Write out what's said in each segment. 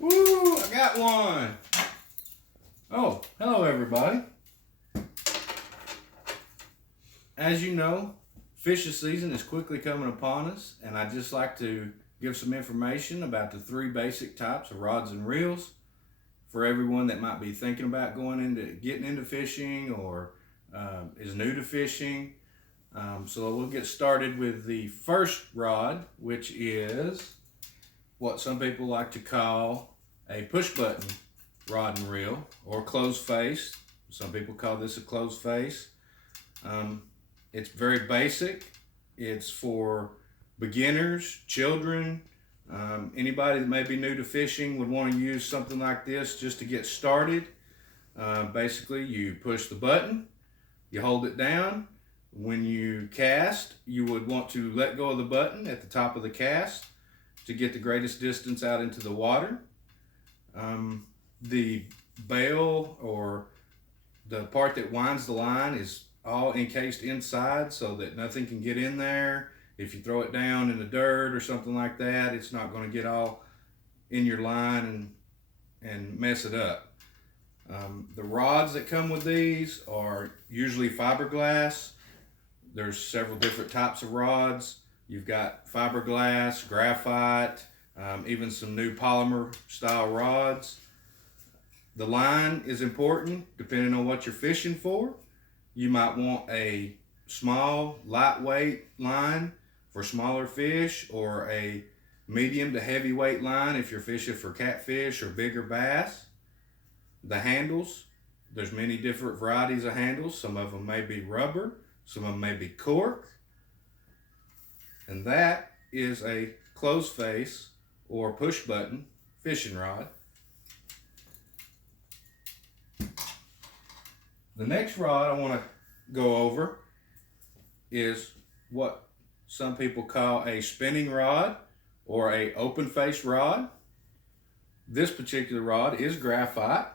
Woo, I got one. Oh, hello everybody. As you know, fishing season is quickly coming upon us, and I'd just like to give some information about the three basic types of rods and reels for everyone that might be thinking about getting into fishing or is new to fishing. So we'll get started with the first rod, which is what some people like to call a push button rod and reel, or closed face. Some people call this a closed face. It's very basic. It's for beginners, children, anybody that may be new to fishing would want to use something like this just to get started. Basically, you push the button, you hold it down. When you cast, you would want to let go of the button at the top of the cast to get the greatest distance out into the water. The bail, or the part that winds the line, is all encased inside so that nothing can get in there. If you throw it down in the dirt or something like that, it's not going to get all in your line and mess it up. The rods that come with these are usually fiberglass. There's several different types of rods. You've got fiberglass, graphite, even some new polymer style rods. The line is important depending on what you're fishing for. You might want a small, lightweight line for smaller fish, or a medium to heavyweight line if you're fishing for catfish or bigger bass. The handles, there's many different varieties of handles. Some of them may be rubber, some of them may be cork. And that is a closed face or push button fishing rod. The next rod I want to go over is what some people call a spinning rod or a open face rod. This particular rod is graphite.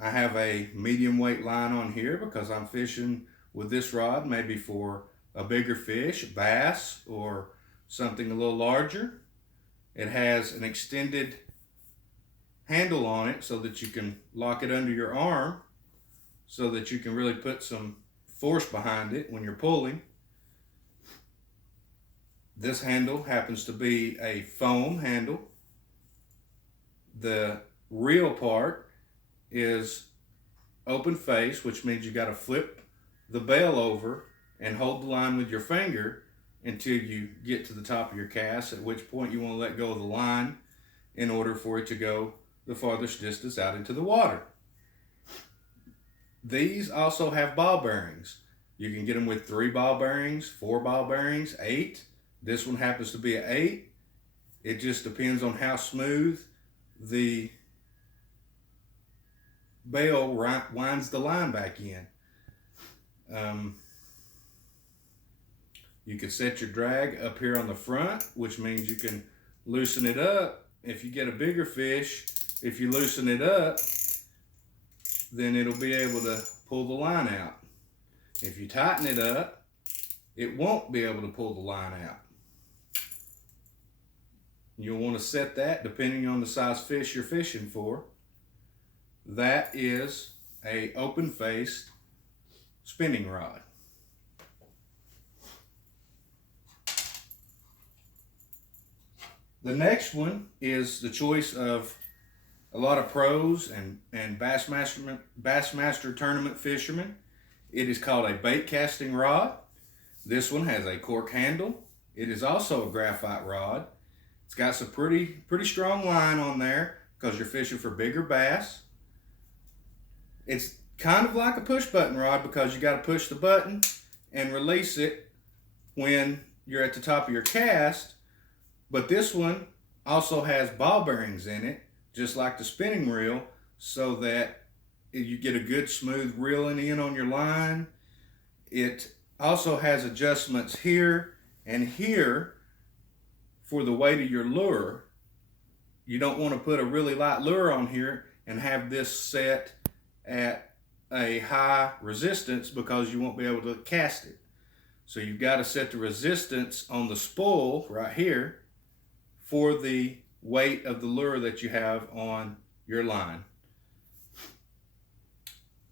I have a medium weight line on here because I'm fishing with this rod maybe for a bigger fish, bass, or something a little larger. It has an extended handle on it so that you can lock it under your arm, so that you can really put some force behind it when you're pulling. This handle happens to be a foam handle. The reel part is open face, which means you got to flip the bail over and hold the line with your finger until you get to the top of your cast, at which point you want to let go of the line in order for it to go the farthest distance out into the water. These also have ball bearings. You can get them with 3 ball bearings, 4 ball bearings, 8. This one happens to be an 8. It just depends on how smooth the bail winds the line back in. You can set your drag up here on the front, which means you can loosen it up. If you get a bigger fish, if you loosen it up, then it'll be able to pull the line out. If you tighten it up, it won't be able to pull the line out. You'll want to set that depending on the size fish you're fishing for. That is a open-faced spinning rod. The next one is the choice of a lot of pros and Bassmaster tournament fishermen. It is called a bait casting rod. This one has a cork handle. It is also a graphite rod. It's got some pretty strong line on there because you're fishing for bigger bass. It's kind of like a push button rod because you got to push the button and release it when you're at the top of your cast. But this one also has ball bearings in it, just like the spinning reel, so that you get a good smooth reeling in on your line. It also has adjustments here and here for the weight of your lure. You don't want to put a really light lure on here and have this set at a high resistance because you won't be able to cast it. So you've got to set the resistance on the spool right here for the weight of the lure that you have on your line.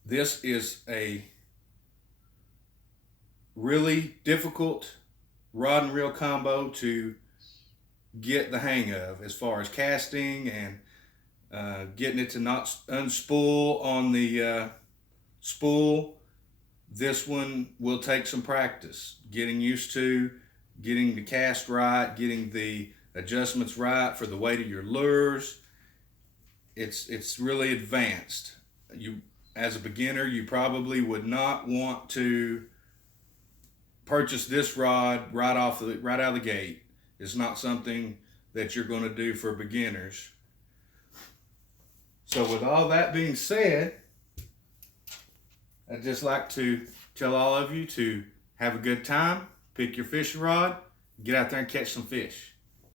This is a really difficult rod and reel combo to get the hang of, as far as casting and getting it to not unspool on the spool. This one will take some practice, getting used to, getting the cast right, getting the adjustments right for the weight of your lures. It's really advanced. You, as a beginner, you probably would not want to purchase this rod right out of the gate. It's not something that you're going to do for beginners. So with all that being said, I'd just like to tell all of you to have a good time, pick your fishing rod, get out there and catch some fish.